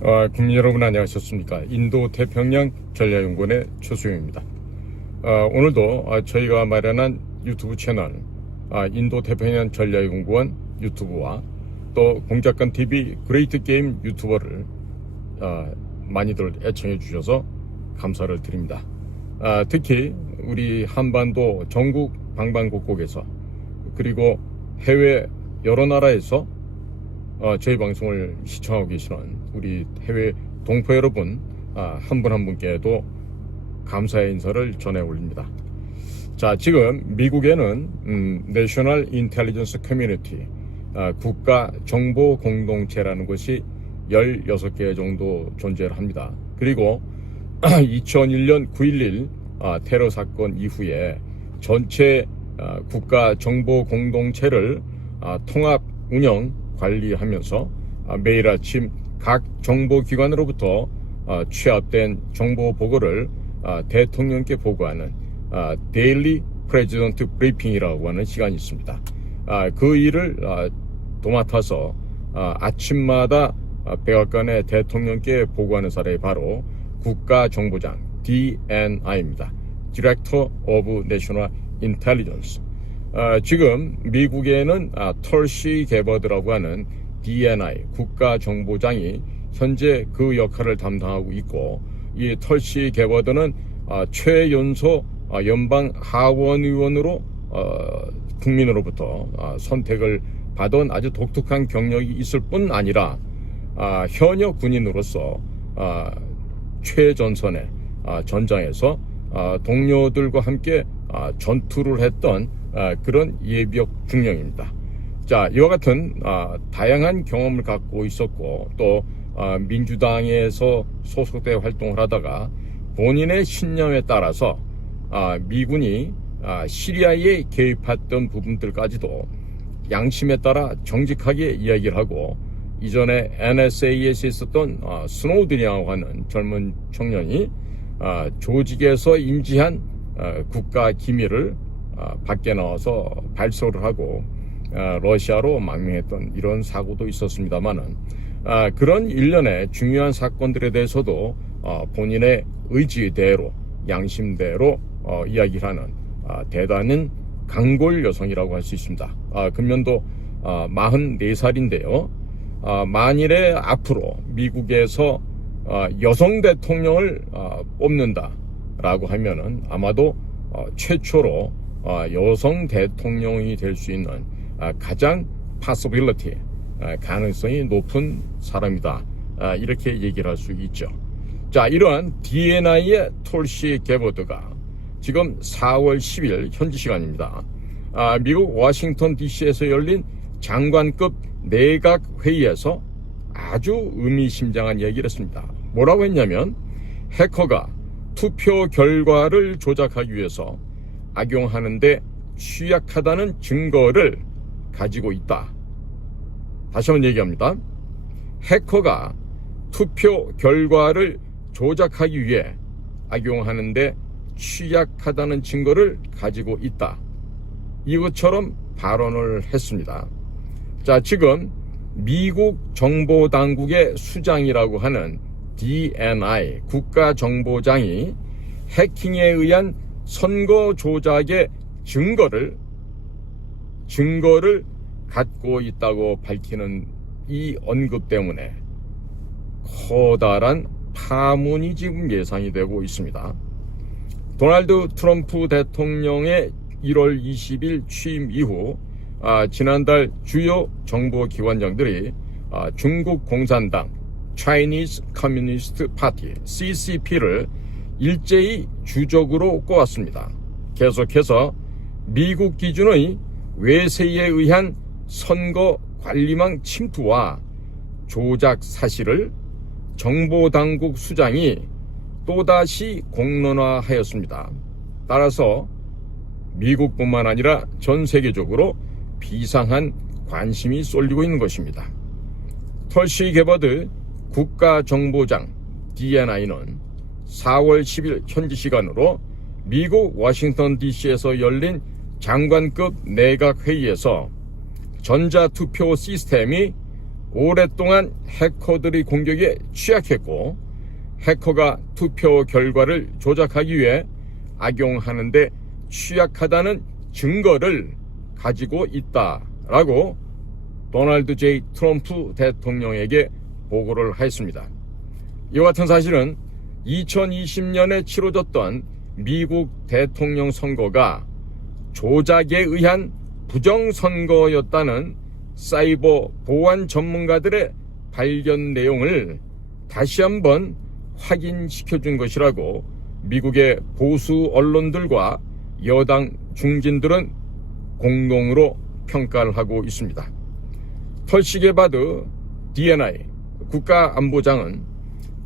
국민 여러분 안녕하셨습니까? 인도 태평양 전략연구원의 최수영입니다. 오늘도 저희가 마련한 유튜브 채널 인도 태평양 전략연구원 유튜브와 또 공작관 TV 그레이트 게임 유튜버를 많이들 애청해 주셔서 감사를 드립니다. 특히 우리 한반도 전국 방방곡곡에서 그리고 해외 여러 나라에서 저희 방송을 시청하고 계시는 우리 해외 동포 여러분 한 분 한 분께도 감사의 인사를 전해 올립니다. 자, 지금 미국에는 내셔널 인텔리전스 커뮤니티 국가 정보 공동체라는 것이 16개 정도 존재를 합니다. 그리고 2001년 9.11 테러 사건 이후에 전체 국가 정보 공동체를 통합 운영 관리하면서 매일 아침 각 정보기관으로부터 취합된 정보 보고를 대통령께 보고하는 데일리 프레지던트 브리핑이라고 하는 시간이 있습니다. 그 일을 도맡아서 아침마다 백악관의 대통령께 보고하는 사람이 바로 국가정보장 DNI입니다. Director of National Intelligence. 지금 미국에는 털시 게버드라고 하는 DNI 국가정보장이 현재 그 역할을 담당하고 있고, 이 털시 게버드는 최연소 연방 하원 의원으로 국민으로부터 선택을 받은 아주 독특한 경력이 있을 뿐 아니라 현역 군인으로서 최전선의 전장에서 동료들과 함께 전투를 했던 그런 예비역 중령입니다. 자, 이와 같은 다양한 경험을 갖고 있었고, 또 민주당에서 소속돼 활동을 하다가 본인의 신념에 따라서 미군이 시리아에 개입했던 부분들까지도 양심에 따라 정직하게 이야기를 하고, 이전에 NSA에서 있었던 스노우든이라고 하는 젊은 청년이 조직에서 인지한 국가 기밀을 밖에 나와서 발표를 하고 러시아로 망명했던 이런 사고도 있었습니다만은, 그런 일련의 중요한 사건들에 대해서도 본인의 의지대로 양심대로 이야기를 하는 대단한 강골 여성이라고 할 수 있습니다. 금년도 44살인데요. 만일에 앞으로 미국에서 여성 대통령을 뽑는다라고 하면은 아마도 최초로 여성 대통령이 될 수 있는 가장 possibility 가능성이 높은 사람이다, 이렇게 얘기를 할 수 있죠. 자, 이러한 DNI의 톨시 게버드가 지금 4월 10일 현지 시간입니다. 미국 워싱턴 DC에서 열린 장관급 내각 회의에서 아주 의미심장한 얘기를 했습니다. 뭐라고 했냐면, 해커가 투표 결과를 조작하기 위해서 악용하는데 취약하다는 증거를 가지고 있다. 다시 한번 얘기합니다. 해커가 투표 결과를 조작하기 위해 악용하는데 취약하다는 증거를 가지고 있다. 이것처럼 발언을 했습니다. 자, 지금 미국 정보당국의 수장이라고 하는 DNI 국가정보장이 해킹에 의한 선거 조작의 증거를 갖고 있다고 밝히는 이 언급 때문에 커다란 파문이 지금 예상이 되고 있습니다. 도널드 트럼프 대통령의 1월 20일 취임 이후 지난달 주요 정보기관장들이 중국 공산당 Chinese Communist Party CCP를 일제히 주적으로 꼽았습니다. 계속해서 미국 기준의 외세에 의한 선거 관리망 침투와 조작 사실을 정보당국 수장이 또다시 공론화하였습니다. 따라서 미국뿐만 아니라 전 세계적으로 비상한 관심이 쏠리고 있는 것입니다. 털시 게버드 국가정보장 DNI는 4월 10일 현지 시간으로 미국 워싱턴 DC에서 열린 장관급 내각 회의에서 전자투표 시스템이 오랫동안 해커들의 공격에 취약했고 해커가 투표 결과를 조작하기 위해 악용하는 데 취약하다는 증거를 가지고 있다라고 도널드 J. 트럼프 대통령에게 보고를 하였습니다. 이와 같은 사실은 2020년에 치러졌던 미국 대통령 선거가 조작에 의한 부정선거였다는 사이버 보안 전문가들의 발견 내용을 다시 한번 확인시켜준 것이라고 미국의 보수 언론들과 여당 중진들은 공동으로 평가를 하고 있습니다. 털시 게바드 DNI 국가안보장은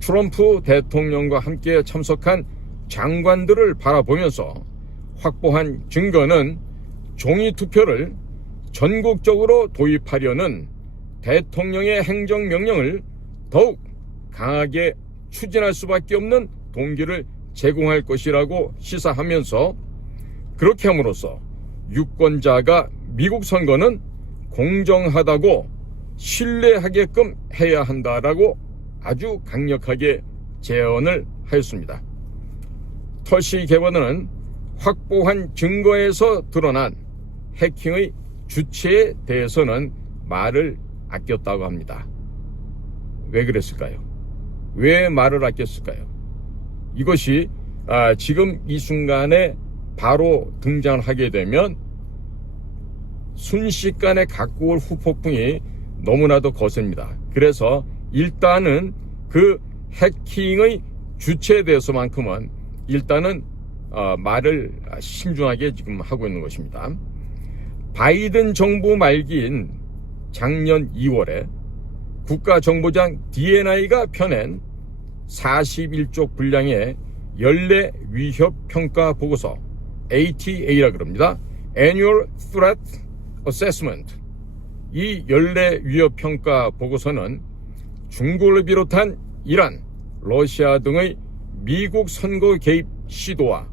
트럼프 대통령과 함께 참석한 장관들을 바라보면서 확보한 증거는 종이투표를 전국적으로 도입하려는 대통령의 행정명령을 더욱 강하게 추진할 수밖에 없는 동기를 제공할 것이라고 시사하면서 그렇게 함으로써 유권자가 미국 선거는 공정하다고 신뢰하게끔 해야 한다라고 아주 강력하게 제언을 하였습니다. 털시 게바드는 확보한 증거에서 드러난 해킹의 주체에 대해서는 말을 아꼈다고 합니다. 왜 그랬을까요? 왜 말을 아꼈을까요? 이것이 지금 이 순간에 바로 등장하게 되면 순식간에 갖고 올 후폭풍이 너무나도 거셉니다. 그래서 일단은 그 해킹의 주체에 대해서만큼은 일단은 말을 신중하게 지금 하고 있는 것입니다. 바이든 정부 말기인 작년 2월에 국가정보장 DNI가 펴낸 41쪽 분량의 연례 위협 평가 보고서 ATA라 그럽니다. Annual Threat Assessment. 이 연례 위협 평가 보고서는 중국을 비롯한 이란, 러시아 등의 미국 선거 개입 시도와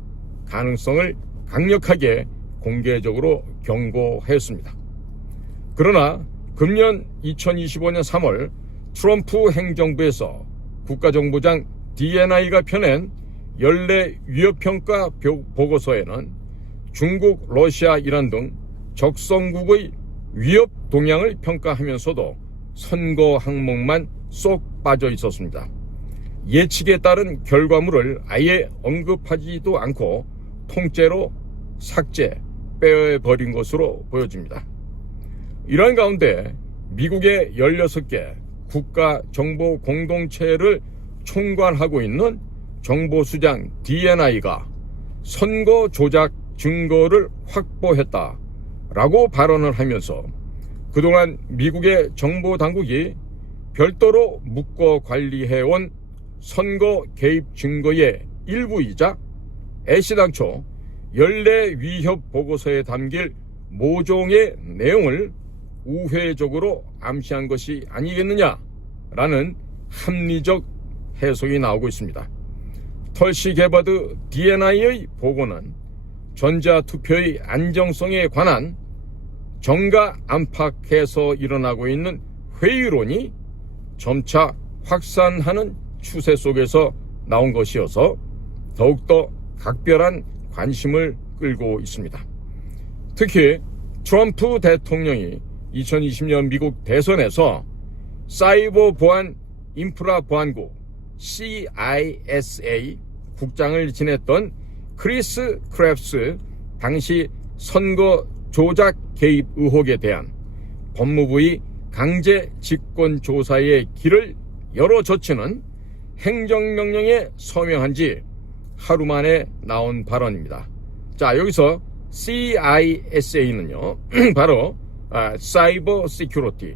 가능성을 강력하게 공개적으로 경고하였습니다. 그러나 금년 2025년 3월 트럼프 행정부에서 국가정보장 DNI가 펴낸 연례 위협평가 보고서에는 중국, 러시아, 이란 등 적성국의 위협 동향을 평가하면서도 선거 항목만 쏙 빠져 있었습니다. 예측에 따른 결과물을 아예 언급하지도 않고 통째로 삭제, 빼버린 것으로 보여집니다. 이러한 가운데 미국의 16개 국가정보공동체를 총괄하고 있는 정보수장 DNI가 선거 조작 증거를 확보했다라고 발언을 하면서 그동안 미국의 정보당국이 별도로 묶어 관리해온 선거 개입 증거의 일부이자 애시당초 연례 위협 보고서에 담길 모종의 내용을 우회적으로 암시한 것이 아니겠느냐라는 합리적 해석이 나오고 있습니다. 털시 게바드 DNI의 보고는 전자투표의 안정성에 관한 정가 안팎에서 일어나고 있는 회의론이 점차 확산하는 추세 속에서 나온 것이어서 더욱더 각별한 관심을 끌고 있습니다. 특히 트럼프 대통령이 2020년 미국 대선에서 사이버 보안 인프라 보안국 CISA 국장을 지냈던 크리스 크랩스 당시 선거 조작 개입 의혹에 대한 법무부의 강제 직권 조사의 길을 열어젖히는 행정명령에 서명한 지 하루 만에 나온 발언입니다. 자, 여기서 CISA는요 바로 Cyber Security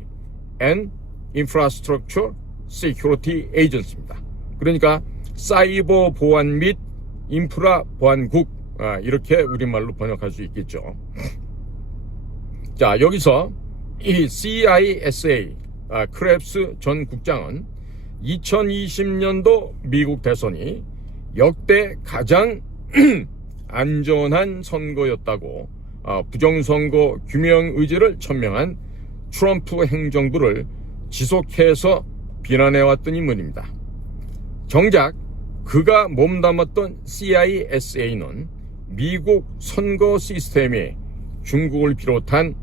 and Infrastructure Security Agency입니다. 그러니까 사이버 보안 및 인프라 보안국, 이렇게 우리말로 번역할 수 있겠죠. 자, 여기서 이 CISA 크랩스 전 국장은 2020년도 미국 대선이 역대 가장 안전한 선거였다고 부정선거 규명 의지를 천명한 트럼프 행정부를 지속해서 비난해왔던 인물입니다. 정작 그가 몸담았던 CISA는 미국 선거 시스템이 중국을 비롯한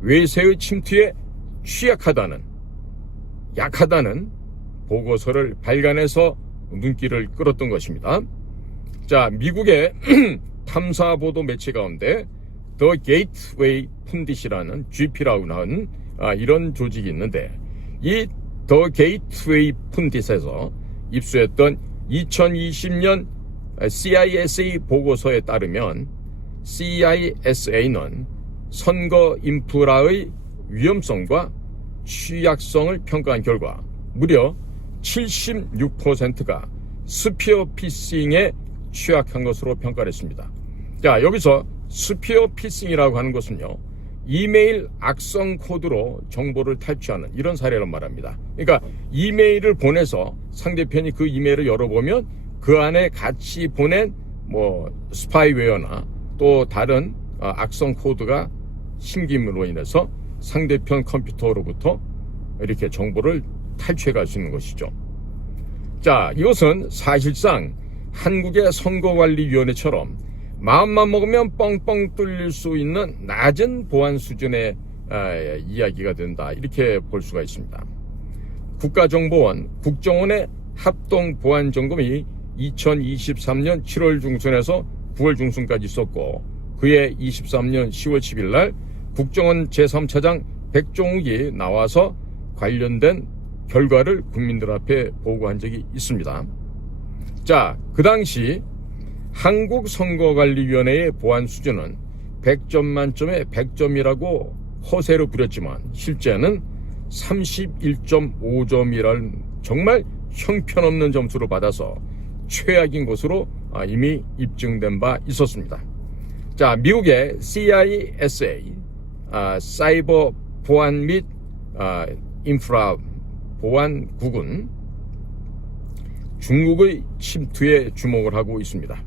외세의 침투에 약하다는 보고서를 발간해서 눈길을 끌었던 것입니다. 자, 미국의 탐사보도 매체 가운데 The Gateway 푼딧이라는 GP라고 하는 이런 조직이 있는데, 이 The Gateway 푼딧에서 입수했던 2020년 CISA 보고서에 따르면 CISA는 선거 인프라의 위험성과 취약성을 평가한 결과 무려 76%가 스피어 피싱에 취약한 것으로 평가를 했습니다. 자, 여기서 스피어 피싱이라고 하는 것은요, 이메일 악성 코드로 정보를 탈취하는 이런 사례란 말합니다. 그러니까 이메일을 보내서 상대편이 그 이메일을 열어보면 그 안에 같이 보낸 스파이웨어나 또 다른 악성 코드가 심김으로 인해서 상대편 컴퓨터로부터 이렇게 정보를 탈취해 갈 수 있는 것이죠. 자, 이것은 사실상 한국의 선거관리위원회처럼 마음만 먹으면 뻥뻥 뚫릴 수 있는 낮은 보안 수준의 이야기가 된다, 이렇게 볼 수가 있습니다. 국가정보원, 국정원의 합동보안점검이 2023년 7월 중순에서 9월 중순까지 있었고, 그해 23년 10월 10일 날 국정원 제3차장 백종욱이 나와서 관련된 결과를 국민들 앞에 보고한 적이 있습니다. 자, 그 당시 한국선거관리위원회의 보안 수준은 100점 만점에 100점이라고 허세로 부렸지만 실제는 31.5점이라는 정말 형편없는 점수를 받아서 최악인 것으로 이미 입증된 바 있었습니다. 자, 미국의 CISA 사이버 보안 및 인프라 보안국은 중국의 침투에 주목을 하고 있습니다.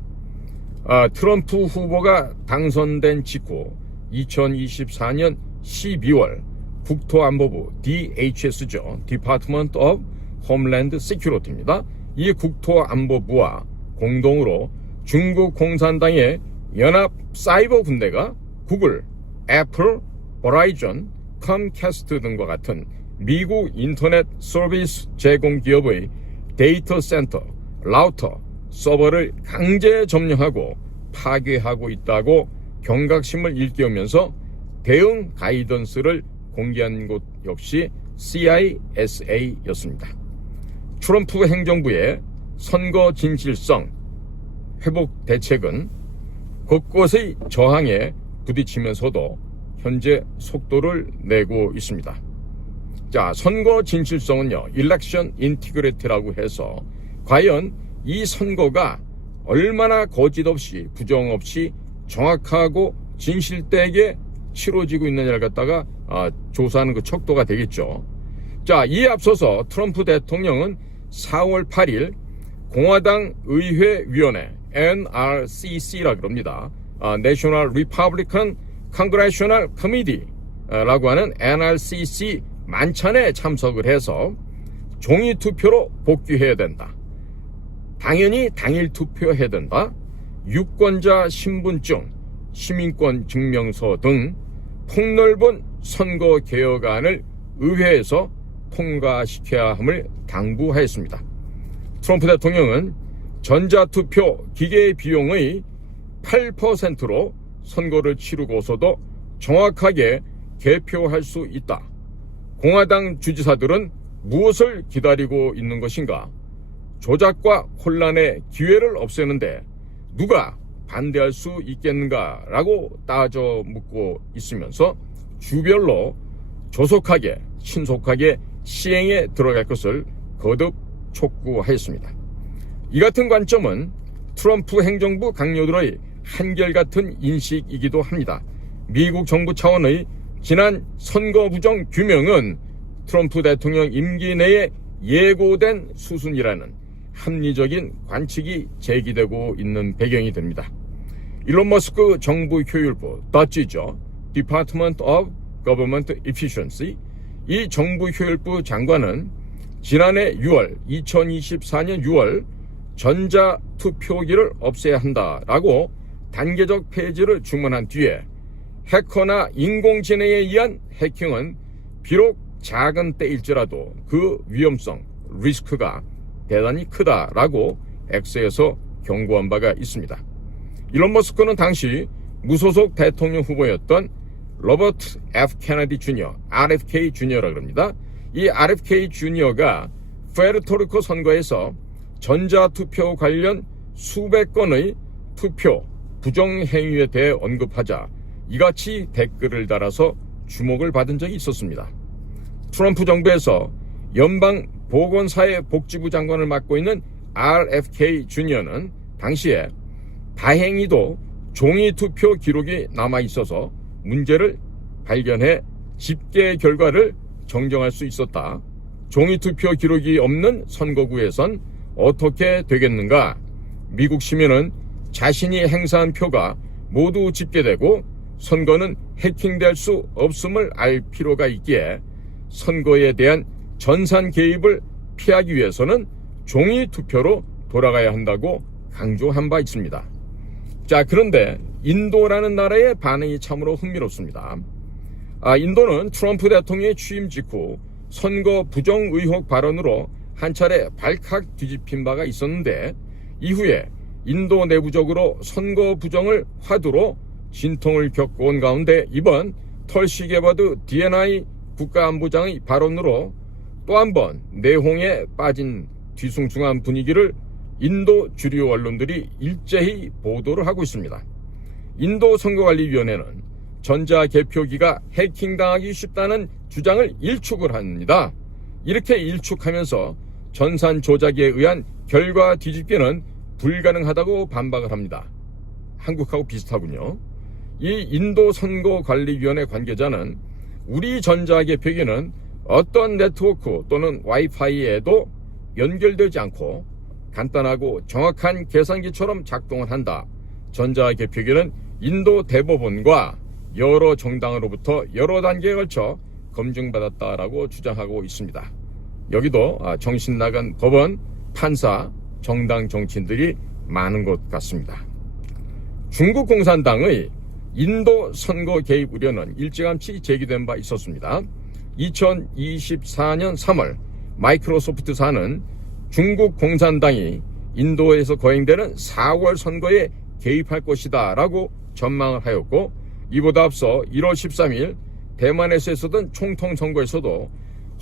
트럼프 후보가 당선된 직후 2024년 12월 국토안보부 DHS죠. Department of Homeland Security입니다. 이 국토안보부와 공동으로 중국 공산당의 연합 사이버 군대가 구글, 애플, 버라이전, 컴캐스트 등과 같은 미국 인터넷 서비스 제공 기업의 데이터 센터, 라우터, 서버를 강제 점령하고 파괴하고 있다고 경각심을 일깨우면서 대응 가이던스를 공개한 곳 역시 CISA였습니다. 트럼프 행정부의 선거 진실성 회복 대책은 곳곳의 저항에 부딪히면서도 현재 속도를 내고 있습니다. 자, 선거 진실성은요, Election Integrity라고 해서 과연 이 선거가 얼마나 거짓 없이 부정 없이 정확하고 진실되게 치러지고 있느냐를 갖다가 조사하는 그 척도가 되겠죠. 자, 이에 앞서서 트럼프 대통령은 4월 8일 공화당 의회위원회 NRCC라 그럽니다. National Republican Congressional Committee라고 하는 NRCC 만찬에 참석을 해서 종이 투표로 복귀해야 된다. 당연히 당일 투표해야 된다. 유권자 신분증, 시민권 증명서 등 폭넓은 선거 개혁안을 의회에서 통과시켜야 함을 당부하였습니다. 트럼프 대통령은 전자투표 기계 비용의 8%로 선거를 치르고서도 정확하게 개표할 수 있다. 공화당 지지자들은 무엇을 기다리고 있는 것인가? 조작과 혼란의 기회를 없애는데 누가 반대할 수 있겠는가라고 따져 묻고 있으면서 주별로 조속하게 신속하게 시행에 들어갈 것을 거듭 촉구하였습니다. 이 같은 관점은 트럼프 행정부 강요들의 한결같은 인식이기도 합니다. 미국 정부 차원의 지난 선거 부정 규명은 트럼프 대통령 임기 내에 예고된 수순이라는 합리적인 관측이 제기되고 있는 배경이 됩니다. 일론 머스크 정부 효율부, DOGE죠. Department of Government Efficiency, 이 정부효율부 장관은 지난해 2024년 6월 전자투표기를 없애야 한다라고 단계적 폐지를 주문한 뒤에 해커나 인공지능에 의한 해킹은 비록 작은 때일지라도 그 위험성, 리스크가 대단히 크다라고 X에서 경고한 바가 있습니다. 일론 머스크는 당시 무소속 대통령 후보였던 로버트 F. 케네디 주니어, RFK 주니어라고 합니다. 이 RFK 주니어가 푸에르토리코 선거에서 전자투표 관련 수백 건의 투표 부정행위에 대해 언급하자 이같이 댓글을 달아서 주목을 받은 적이 있었습니다. 트럼프 정부에서 연방보건사회복지부 장관을 맡고 있는 RFK 주니어는 당시에 다행히도 종이투표 기록이 남아있어서 문제를 발견해 집계 결과를 정정할 수 있었다. 종이투표 기록이 없는 선거구에선 어떻게 되겠는가? 미국 시민은 자신이 행사한 표가 모두 집계되고 선거는 해킹될 수 없음을 알 필요가 있기에 선거에 대한 전산 개입을 피하기 위해서는 종이투표로 돌아가야 한다고 강조한 바 있습니다. 자, 그런데 인도라는 나라의 반응이 참으로 흥미롭습니다. 인도는 트럼프 대통령의 취임 직후 선거 부정 의혹 발언으로 한 차례 발칵 뒤집힌 바가 있었는데 이후에 인도 내부적으로 선거 부정을 화두로 진통을 겪어온 가운데 이번 털시 게버드 DNI 국가안보장의 발언으로 또 한 번 내홍에 빠진 뒤숭숭한 분위기를 인도 주류 언론들이 일제히 보도를 하고 있습니다. 인도 선거관리위원회는 전자개표기가 해킹당하기 쉽다는 주장을 일축을 합니다. 이렇게 일축하면서 전산 조작에 의한 결과 뒤집기는 불가능하다고 반박을 합니다. 한국하고 비슷하군요. 이 인도 선거관리위원회 관계자는 우리 전자개표기는 어떤 네트워크 또는 와이파이에도 연결되지 않고 간단하고 정확한 계산기처럼 작동을 한다. 전자개표기는 인도 대법원과 여러 정당으로부터 여러 단계에 걸쳐 검증받았다라고 주장하고 있습니다. 여기도 정신 나간 법원, 판사, 정당 정치인들이 많은 것 같습니다. 중국 공산당의 인도 선거 개입 우려는 일찌감치 제기된 바 있었습니다. 2024년 3월 마이크로소프트사는 중국 공산당이 인도에서 거행되는 4월 선거에 개입할 것이다 라고 전망을 하였고 이보다 앞서 1월 13일 대만에서 있었던 총통선거에서도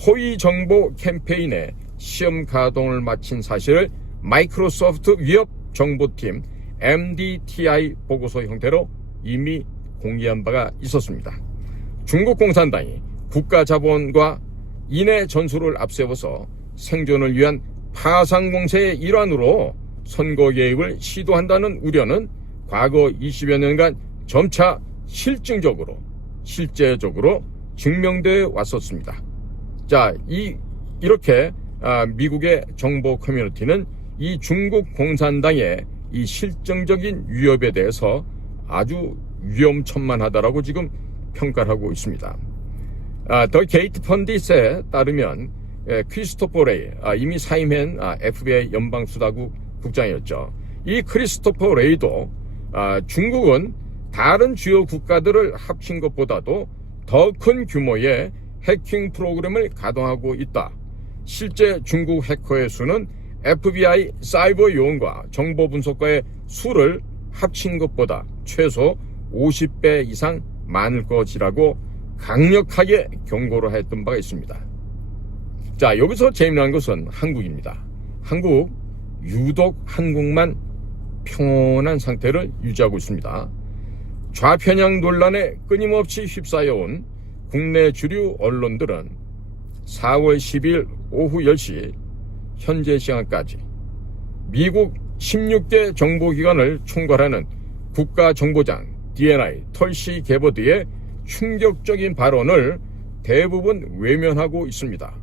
허위 정보 캠페인의 시험 가동을 마친 사실을 마이크로소프트 위협 정보팀 MDTI 보고서 형태로 이미 공개한 바가 있었습니다. 중국 공산당이 국가 자본과 인해 전술을 앞세워서 생존을 위한 파상공세의 일환으로 선거 개입을 시도한다는 우려는 과거 20여 년간 점차 실제적으로 증명되어 왔었습니다. 자, 이렇게 미국의 정보 커뮤니티는 이 중국 공산당의 이 실정적인 위협에 대해서 아주 위험천만하다라고 지금 평가를 하고 있습니다. 더 게이트 펀디스에 따르면 크리스토퍼 레이, 이미 사임한 FBI 연방수사국 국장이었죠. 이 크리스토퍼 레이도 중국은 다른 주요 국가들을 합친 것보다도 더 큰 규모의 해킹 프로그램을 가동하고 있다. 실제 중국 해커의 수는 FBI 사이버 요원과 정보 분석과의 수를 합친 것보다 최소 50배 이상 많을 것이라고 강력하게 경고를 했던 바가 있습니다. 자, 여기서 재미난 것은 한국입니다. 한국 유독 한국만 평온한 상태를 유지하고 있습니다. 좌편향 논란에 끊임없이 휩싸여온 국내 주류 언론들은 4월 10일 오후 10시 현재 시간까지 미국 16개 정보기관을 총괄하는 국가정보장 DNI 털시 게버드의 충격적인 발언을 대부분 외면하고 있습니다.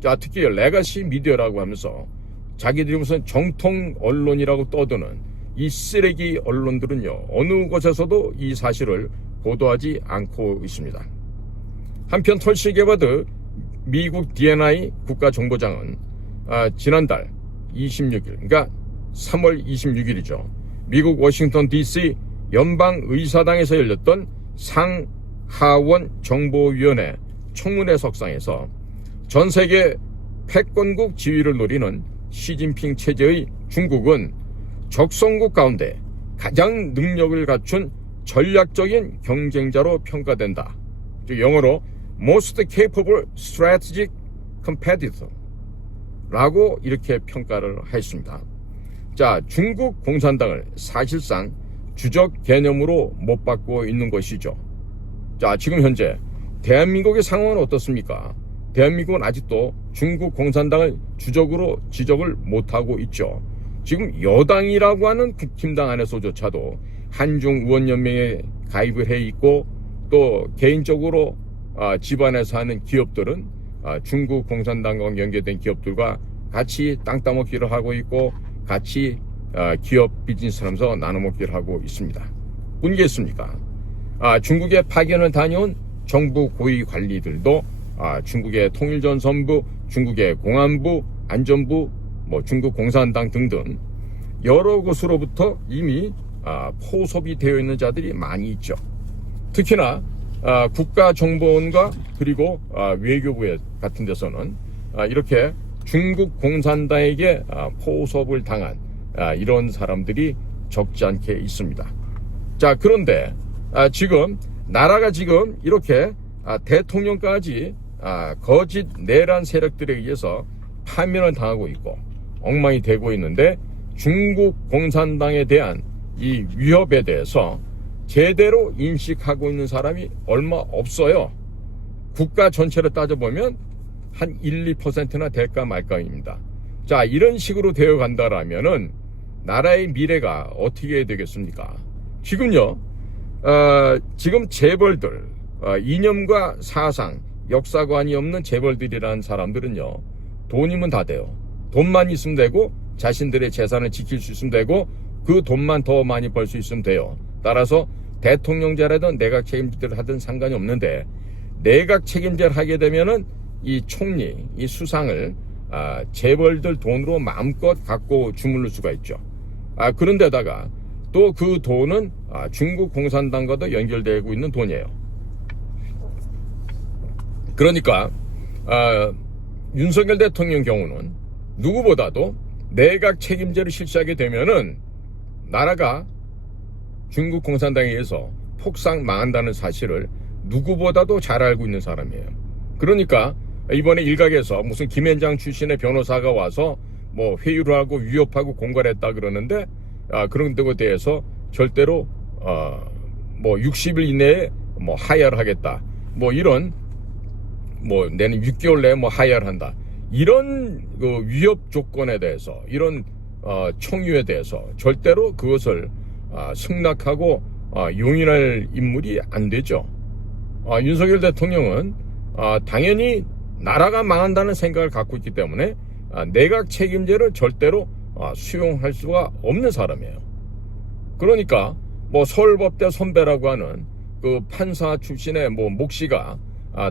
자, 특히 레가시 미디어라고 하면서 자기들이 무슨 정통 언론이라고 떠드는 이 쓰레기 언론들은요, 어느 곳에서도 이 사실을 보도하지 않고 있습니다. 한편 털시 게버드 미국 D&I 국가정보장은 지난달 26일, 그러니까 3월 26일이죠. 미국 워싱턴 DC 연방의사당에서 열렸던 상하원 정보위원회 청문회석상에서 전 세계 패권국 지위를 노리는 시진핑 체제의 중국은 적성국 가운데 가장 능력을 갖춘 전략적인 경쟁자로 평가된다. 즉 영어로 Most Capable Strategic Competitor 라고 이렇게 평가를 했습니다. 자, 중국 공산당을 사실상 주적 개념으로 못 받고 있는 것이죠. 자, 지금 현재 대한민국의 상황은 어떻습니까? 대한민국은 아직도 중국 공산당을 주적으로 지적을 못하고 있죠. 지금 여당이라고 하는 국힘당 안에서조차도 한중의원연맹에 가입을 해 있고, 또 개인적으로 집안에서 하는 기업들은 중국 공산당과 연계된 기업들과 같이 땅 따먹기를 하고 있고, 같이 기업 비즈니스를 하면서 나눠먹기를 하고 있습니다. 뿐이겠습니까? 중국에 파견을 다녀온 정부 고위 관리들도 중국의 통일전선부, 중국의 공안부, 안전부, 중국 공산당 등등 여러 곳으로부터 이미 포섭이 되어 있는 자들이 많이 있죠. 특히나 국가정보원과 그리고 외교부 같은 데서는 이렇게 중국 공산당에게 포섭을 당한 이런 사람들이 적지 않게 있습니다. 자, 그런데 지금 나라가 지금 이렇게 대통령까지 거짓 내란 세력들에 의해서 파면을 당하고 있고 엉망이 되고 있는데, 중국 공산당에 대한 이 위협에 대해서 제대로 인식하고 있는 사람이 얼마 없어요. 국가 전체를 따져보면 한 1, 2%나 될까 말까입니다. 자, 이런 식으로 되어 간다라면은 나라의 미래가 어떻게 되겠습니까? 지금요, 지금 재벌들, 이념과 사상, 역사관이 없는 재벌들이라는 사람들은요, 돈이면 다 돼요. 돈만 있으면 되고, 자신들의 재산을 지킬 수 있으면 되고, 그 돈만 더 많이 벌 수 있으면 돼요. 따라서 대통령제라든 내각 책임자를 하든 상관이 없는데, 내각 책임자를 하게 되면은 이 총리, 이 수상을 재벌들 돈으로 마음껏 갖고 주물를 수가 있죠. 그런데다가 또 그 돈은 중국 공산당과도 연결되고 있는 돈이에요. 그러니까 윤석열 대통령 경우는 누구보다도 내각 책임제를 실시하게 되면은 나라가 중국 공산당에 의해서 폭삭 망한다는 사실을 누구보다도 잘 알고 있는 사람이에요. 그러니까 이번에 일각에서 무슨 김앤장 출신의 변호사가 와서 회유를 하고 위협하고 공갈했다 그러는데, 그런 데에 대해서 절대로 60일 이내에 하야를 하겠다, 이런 내는 6개월 내에 하야를 한다, 이런 위협 조건에 대해서, 이런 총유에 대해서 절대로 그것을 승낙하고 용인할 인물이 안 되죠. 윤석열 대통령은 당연히 나라가 망한다는 생각을 갖고 있기 때문에 내각 책임제를 절대로 수용할 수가 없는 사람이에요. 그러니까 서울법대 선배라고 하는 그 판사 출신의 목 씨가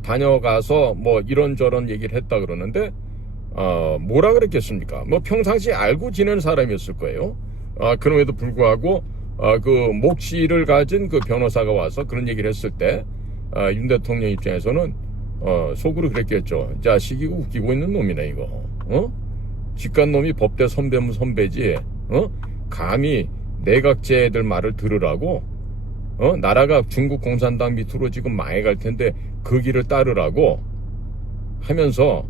다녀가서 이런저런 얘기를 했다 그러는데, 뭐라 그랬겠습니까? 평상시 알고 지내는 사람이었을 거예요. 그럼에도 불구하고 그 목 씨를 가진 그 변호사가 와서 그런 얘기를 했을 때 윤 대통령 입장에서는 속으로 그랬겠죠. 자식이 웃기고 있는 놈이네 이거. 직간 놈이 법대 선배면 선배지. 감히 내각제 애들 말을 들으라고. 나라가 중국 공산당 밑으로 지금 망해갈 텐데 그 길을 따르라고 하면서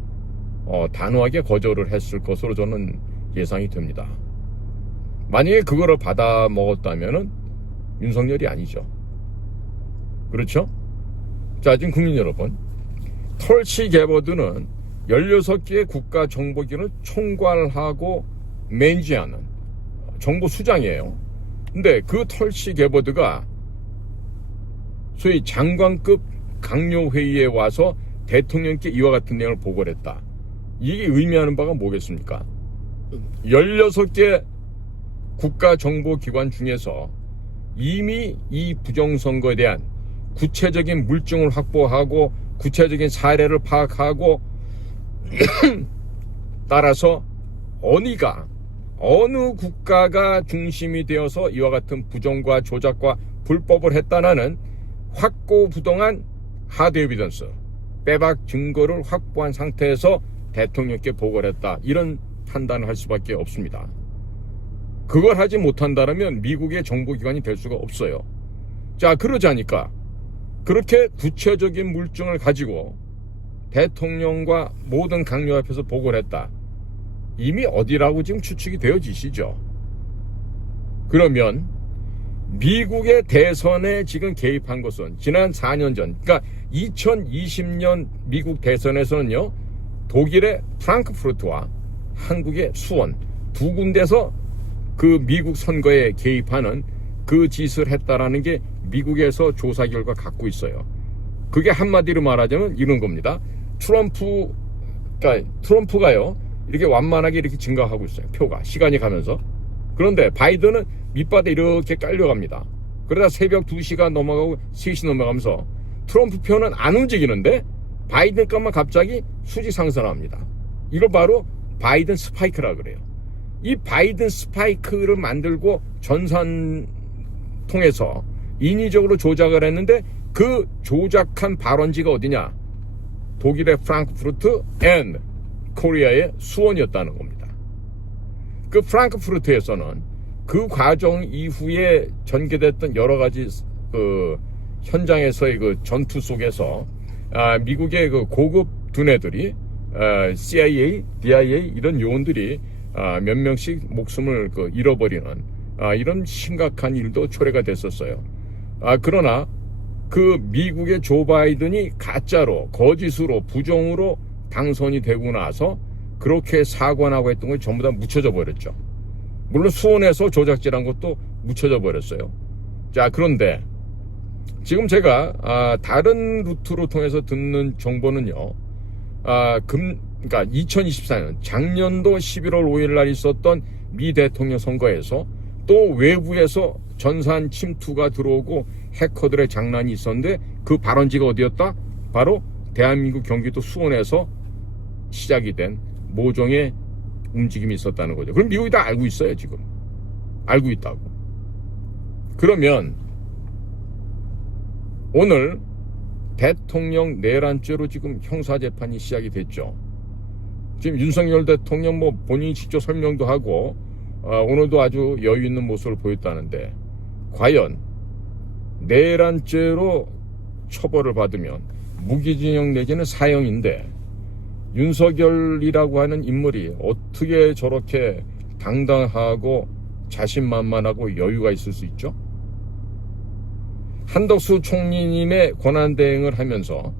단호하게 거절을 했을 것으로 저는 예상이 됩니다. 만약에 그거를 받아 먹었다면은 윤석열이 아니죠. 그렇죠? 자, 지금 국민 여러분, 털시 게버드는 16개의 국가정보기관을 총괄하고 매니지하는 정보수장이에요. 근데 그 털시 게버드가 소위 장관급 강요회의에 와서 대통령께 이와 같은 내용을 보고를 했다. 이게 의미하는 바가 뭐겠습니까? 16개 국가정보기관 중에서 이미 이 부정선거에 대한 구체적인 물증을 확보하고 구체적인 사례를 파악하고 따라서 어느 국가가 중심이 되어서 이와 같은 부정과 조작과 불법을 했다는 확고부동한 하드 에비던스, 빼박 증거를 확보한 상태에서 대통령께 보고를 했다, 이런 판단을 할 수밖에 없습니다. 그걸 하지 못한다면 미국의 정보기관이 될 수가 없어요. 자, 그러자니까 그렇게 구체적인 물증을 가지고 대통령과 모든 강요 앞에서 보고를 했다, 이미 어디라고 지금 추측이 되어지시죠. 그러면 미국의 대선에 지금 개입한 것은 지난 4년 전, 그러니까 2020년 미국 대선에서는요, 독일의 프랑크푸르트와 한국의 수원 두 군데서 그 미국 선거에 개입하는 그 짓을 했다라는 게 미국에서 조사 결과 갖고 있어요. 그게 한마디로 말하자면 이런 겁니다. 트럼프가요, 이렇게 완만하게 이렇게 증가하고 있어요. 표가 시간이 가면서. 그런데 바이든은 밑바닥에 이렇게 깔려갑니다. 그러다 새벽 2시가 넘어가고 3시 넘어가면서 트럼프 표는 안 움직이는데 바이든 것만 갑자기 수직 상승합니다. 이걸 바로 바이든 스파이크라 그래요. 이 바이든 스파이크를 만들고 전산 통해서 인위적으로 조작을 했는데 그 조작한 발원지가 어디냐? 독일의 프랑크푸르트 앤 코리아의 수원이었다는 겁니다. 그 프랑크푸르트에서는 그 과정 이후에 전개됐던 여러 가지 그 현장에서의 그 전투 속에서 미국의 그 고급 두뇌들이 CIA, DIA 이런 요원들이 몇 명씩 목숨을 잃어버리는 이런 심각한 일도 초래가 됐었어요. 그러나 그 미국의 조 바이든이 가짜로, 거짓으로, 부정으로 당선이 되고 나서 그렇게 사관하고 했던 걸 전부 다 묻혀져 버렸죠. 물론 수원에서 조작질한 것도 묻혀져 버렸어요. 자, 그런데 지금 제가 다른 루트로 통해서 듣는 정보는요, 그러니까 2024년 작년도 11월 5일 날 있었던 미 대통령 선거에서 또 외부에서 전산 침투가 들어오고 해커들의 장난이 있었는데 그 발원지가 어디였다? 바로 대한민국 경기도 수원에서 시작이 된 모종의 움직임이 있었다는 거죠. 그럼 미국이 다 알고 있어요. 지금 알고 있다고. 그러면 오늘 대통령 내란죄로 지금 형사재판이 시작이 됐죠. 지금 윤석열 대통령 본인이 직접 설명도 하고 오늘도 아주 여유 있는 모습을 보였다는데, 과연 내란죄로 처벌을 받으면 무기징역 내지는 사형인데 윤석열이라고 하는 인물이 어떻게 저렇게 당당하고 자신만만하고 여유가 있을 수 있죠? 한덕수 총리님의 권한대행을 하면서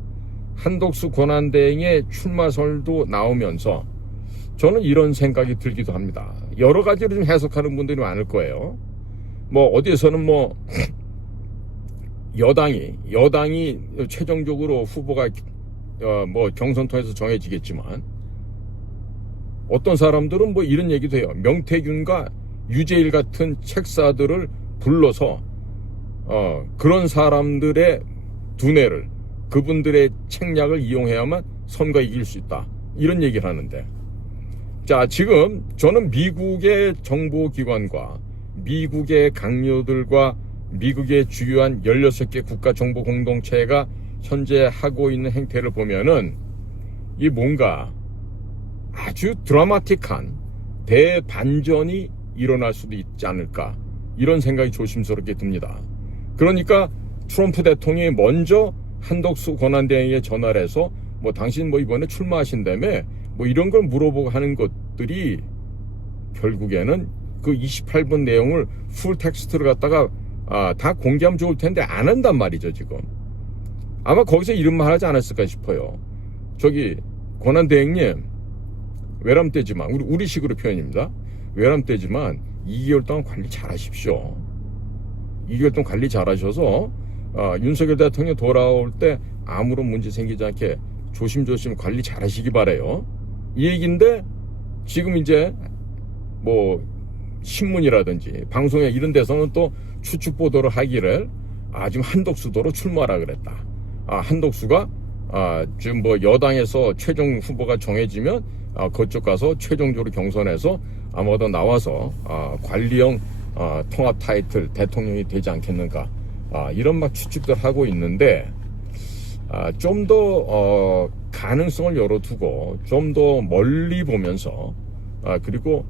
한덕수 권한대행의 출마설도 나오면서 저는 이런 생각이 들기도 합니다. 여러 가지로 좀 해석하는 분들이 많을 거예요. 어디에서는 여당이 최종적으로 후보가 경선 통해서 정해지겠지만, 어떤 사람들은 이런 얘기도 해요. 명태균과 유재일 같은 책사들을 불러서 그런 사람들의 두뇌를, 그분들의 책략을 이용해야만 선거 이길 수 있다, 이런 얘기를 하는데, 자, 지금 저는 미국의 정보기관과 미국의 강요들과 미국의 주요한 16개 국가정보공동체가 현재 하고 있는 행태를 보면은 이 뭔가 아주 드라마틱한 대반전이 일어날 수도 있지 않을까, 이런 생각이 조심스럽게 듭니다. 그러니까 트럼프 대통령이 먼저 한덕수 권한대행에 전화를 해서 당신 이번에 출마하신다며 이런 걸 물어보고 하는 것들이 결국에는 그 28분 내용을 풀 텍스트를 갖다가 다 공개하면 좋을 텐데 안 한단 말이죠. 지금 아마 거기서 이런 말 하지 않았을까 싶어요. 저기 권한대행님, 외람되지만, 우리식으로 표현입니다. 외람되지만 2개월 동안 관리 잘 하십시오. 2개월 동안 관리 잘 하셔서 윤석열 대통령 돌아올 때 아무런 문제 생기지 않게 조심조심 관리 잘 하시기 바라요. 이 얘기인데 지금 이제 신문이라든지 방송에 이런 데서는 또 추측 보도를 하기를 지금 한덕수도로 출마하라 그랬다. 한덕수가 지금 뭐 여당에서 최종 후보가 정해지면 그쪽 가서 최종적으로 경선해서 아마도 나와서 관리형 통합 타이틀 대통령이 되지 않겠는가, 이런 막 추측들 하고 있는데, 좀 더 가능성을 열어두고 좀 더 멀리 보면서 그리고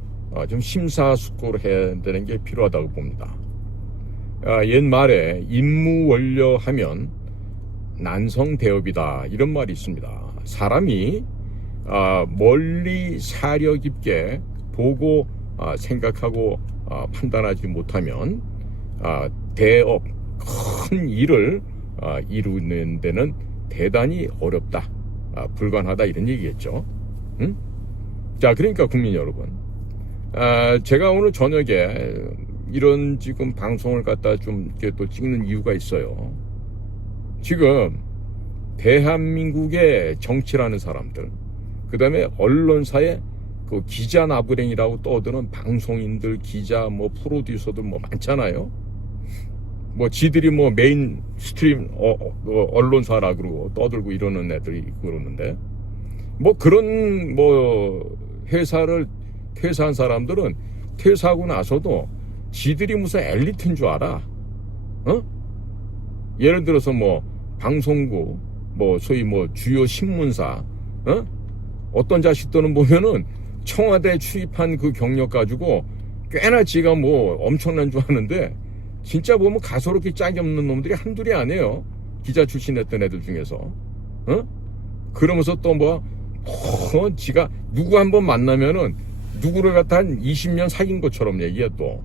좀 심사숙고를 해야 되는 게 필요하다고 봅니다. 옛말에 임무원료하면 난성대업이다, 이런 말이 있습니다. 사람이 멀리 사려 깊게 보고 생각하고 판단하지 못하면 대업, 큰 일을 이루는 데는 대단히 어렵다, 불가능하다, 이런 얘기겠죠. 응? 자, 그러니까 국민 여러분, 제가 오늘 저녁에 이런 지금 방송을 갖다 좀 이렇게 또 찍는 이유가 있어요. 지금 대한민국의 정치라는 사람들, 그 다음에 언론사의 그 기자 나부랭이라고 떠드는 방송인들, 기자, 뭐 프로듀서들 뭐 많잖아요. 뭐 지들이 뭐 메인 스트림 언론사라 그러고 떠들고 이러는 애들이 있고 그러는데, 뭐 그런 뭐 회사를 퇴사한 사람들은 퇴사하고 나서도 지들이 무슨 엘리트인 줄 알아. 예를 들어서 뭐 방송국, 뭐 소위 뭐 주요 신문사, 어떤 자식들은 보면은 청와대 출입한 그 경력 가지고 꽤나 지가 뭐 엄청난 줄 아는데, 진짜 보면 가소롭게 짝이 없는 놈들이 한둘이 아니에요. 기자 출신 했던 애들 중에서. 그러면서 또 뭐, 지가 누구 한번 만나면은 누구를 갖다 한 20년 사귄 것처럼 얘기해 또.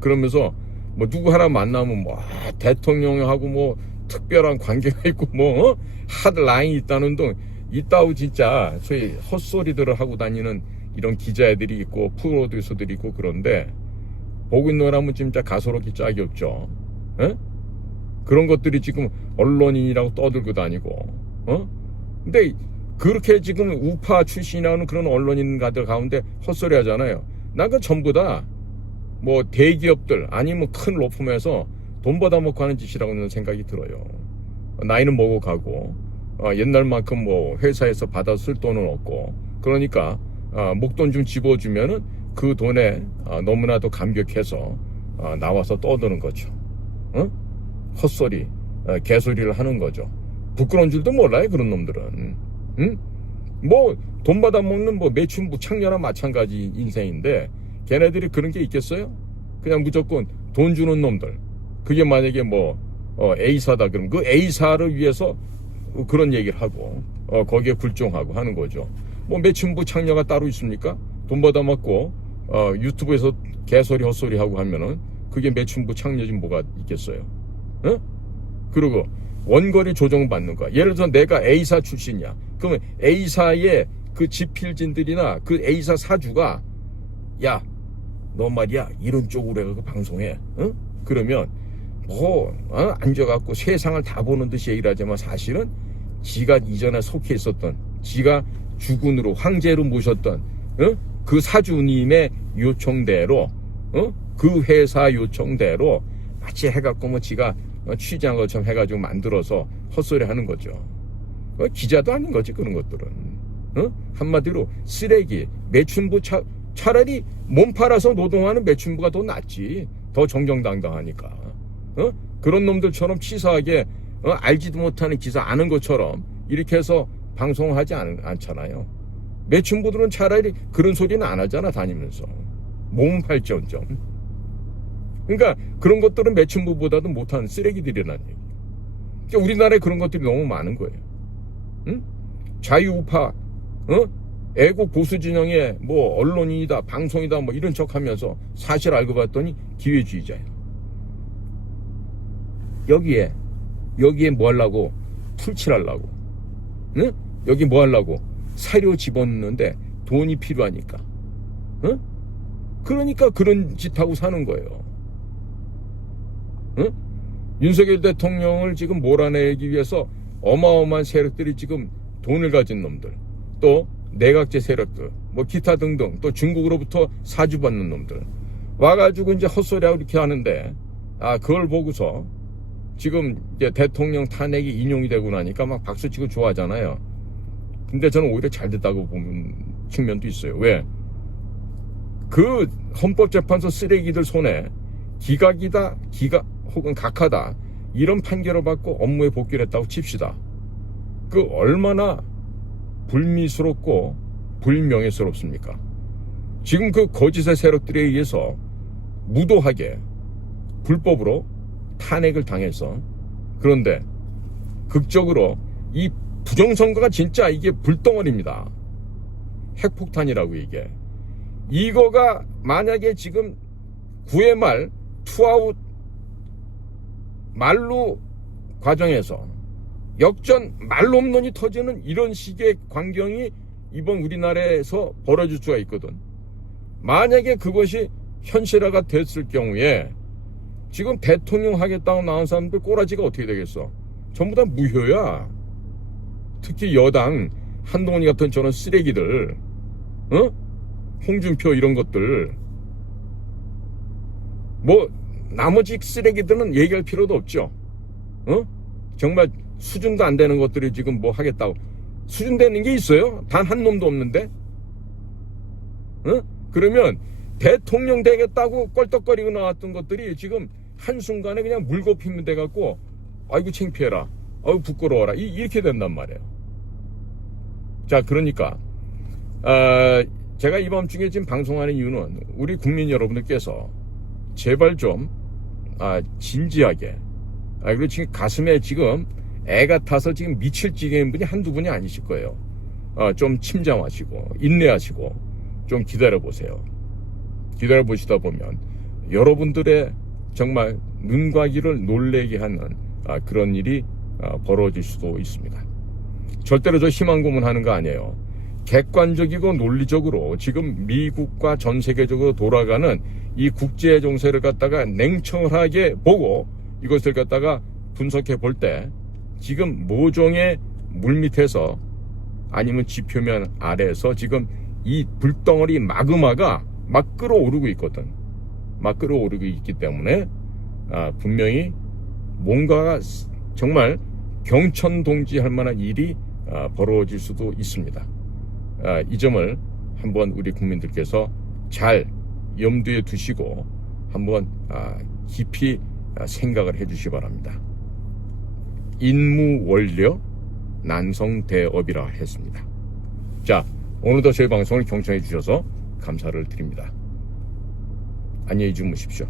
그러면서 뭐 누구 하나 만나면 뭐 대통령하고 뭐 특별한 관계가 있고 뭐 핫라인이 있다는 등 이따우 진짜 소위 헛소리들을 하고 다니는 이런 기자애들이 있고 프로듀서들이 있고, 그런데 보고 있는 거라면 진짜 가소롭게 짝이 없죠. 그런 것들이 지금 언론인이라고 떠들고 다니고, 근데 그렇게 지금 우파 출신이라는 그런 언론인가들 가운데 헛소리 하잖아요. 난 그 전부 다 뭐 대기업들 아니면 큰 로펌에서 돈 받아먹고 하는 짓이라고는 생각이 들어요. 나이는 먹어가고 옛날만큼 뭐 회사에서 받아 쓸 돈은 없고, 그러니까 목돈 좀 집어주면은 그 돈에 너무나도 감격해서 나와서 떠드는 거죠. 헛소리, 개소리를 하는 거죠. 부끄러운 줄도 몰라요, 그런 놈들은. 뭐 돈 받아먹는 뭐 매춘부 창녀나 마찬가지 인생인데, 걔네들이 그런 게 있겠어요? 그냥 무조건 돈 주는 놈들. 그게 만약에 뭐 A사다 그러면 그 A사를 위해서 그런 얘기를 하고 거기에 굴종하고 하는 거죠. 뭐 매춘부 창녀가 따로 있습니까? 돈 받아먹고 유튜브에서 개소리 헛소리 하고 하면은 그게 매춘부 창녀지 뭐가 있겠어요? 그리고 원거리 조정받는 거야. 예를 들어서 내가 A사 출신이야. 그러면 A사의 그 지필진들이나 그 A사 사주가, 야, 너 말이야 이런 쪽으로 해서 방송해. 그러면 뭐 앉아갖고 세상을 다 보는 듯이 얘기를 하지만 사실은 지가 이전에 속해 있었던, 지가 주군으로 황제로 모셨던 그 사주님의 요청대로, 그 회사 요청대로 마치 해갖고 뭐 지가 취재한 것처럼 해가지고 만들어서 헛소리 하는 거죠. 기자도 아닌 거지 그런 것들은. 한마디로 쓰레기, 매춘부. 차라리 몸 팔아서 노동하는 매춘부가 더 낫지. 더 정정당당하니까. 그런 놈들처럼 치사하게 알지도 못하는 기사 아는 것처럼 이렇게 해서 방송을 하지 않잖아요. 매춘부들은 차라리 그런 소리는 안 하잖아, 다니면서. 몸 팔지언정. 그러니까 그런 것들은 매춘부보다도 못한 쓰레기들이라는 얘기. 그러니까 우리나라에 그런 것들이 너무 많은 거예요. 자유우파, 애국 보수 진영의 뭐 언론인이다, 방송이다, 뭐 이런 척하면서 사실 알고 봤더니 기회주의자예요. 여기에 뭐 하려고? 풀칠하려고. 여기 뭐 하려고? 사료 집어넣는데 돈이 필요하니까. 그러니까 그런 짓 하고 사는 거예요. 윤석열 대통령을 지금 몰아내기 위해서 어마어마한 세력들이 지금 돈을 가진 놈들, 또 내각제 세력들, 뭐 기타 등등, 또 중국으로부터 사주받는 놈들 와가지고 이제 헛소리하고 이렇게 하는데, 그걸 보고서 지금 이제 대통령 탄핵이 인용이 되고 나니까 막 박수치고 좋아하잖아요. 근데 저는 오히려 잘 됐다고 보는 측면도 있어요. 왜? 그 헌법재판소 쓰레기들 손에 기각이다, 혹은 각하다 이런 판결을 받고 업무에 복귀를 했다고 칩시다. 그 얼마나 불미스럽고 불명예스럽습니까? 지금 그 거짓의 세력들에 의해서 무도하게 불법으로 탄핵을 당해서, 그런데 극적으로 이 부정선거가 진짜 이게 불덩어리입니다. 핵폭탄이라고 이게. 이거가 만약에 지금 9회 말 투아웃 말로 과정에서 역전 말로 홈런이 터지는 이런 식의 광경이 이번 우리나라에서 벌어질 수가 있거든. 만약에 그것이 현실화가 됐을 경우에 지금 대통령 하겠다고 나온 사람들 꼬라지가 어떻게 되겠어? 전부 다 무효야. 특히 여당 한동훈이 같은 저런 쓰레기들, 홍준표 이런 것들, 뭐 나머지 쓰레기들은 얘기할 필요도 없죠. 정말 수준도 안 되는 것들이 지금 뭐 하겠다고. 수준 되는 게 있어요? 단 한 놈도 없는데? 그러면 대통령 되겠다고 껄떡거리고 나왔던 것들이 지금 한순간에 그냥 물거품이 돼갖고 아이고 창피해라, 아이고 부끄러워라, 이렇게 된단 말이에요. 자, 그러니까 제가 이번 주에 지금 방송하는 이유는 우리 국민 여러분들께서 제발 좀 진지하게, 그리고 지금 가슴에 지금 애가 타서 지금 미칠 지경인 분이 한두 분이 아니실 거예요. 좀 침잠하시고 인내하시고 좀 기다려보세요. 기다려보시다 보면 여러분들의 정말 눈과 귀를 놀래게 하는 그런 일이 벌어질 수도 있습니다. 절대로 저 희망 고문하는 거 아니에요. 객관적이고 논리적으로 지금 미국과 전 세계적으로 돌아가는 이 국제 정세를 갖다가 냉철하게 보고 이것을 갖다가 분석해 볼 때 지금 모종의 물밑에서 아니면 지표면 아래에서 지금 이 불덩어리 마그마가 막 끓어오르고 있거든. 막 끓어오르고 있기 때문에 분명히 뭔가가 정말 경천동지할 만한 일이 벌어질 수도 있습니다. 이 점을 한번 우리 국민들께서 잘 염두에 두시고 한번 깊이 생각을 해 주시기 바랍니다. 인무원료 난성대업이라 했습니다. 자, 오늘도 저희 방송을 경청해 주셔서 감사를 드립니다. 안녕히 주무십시오.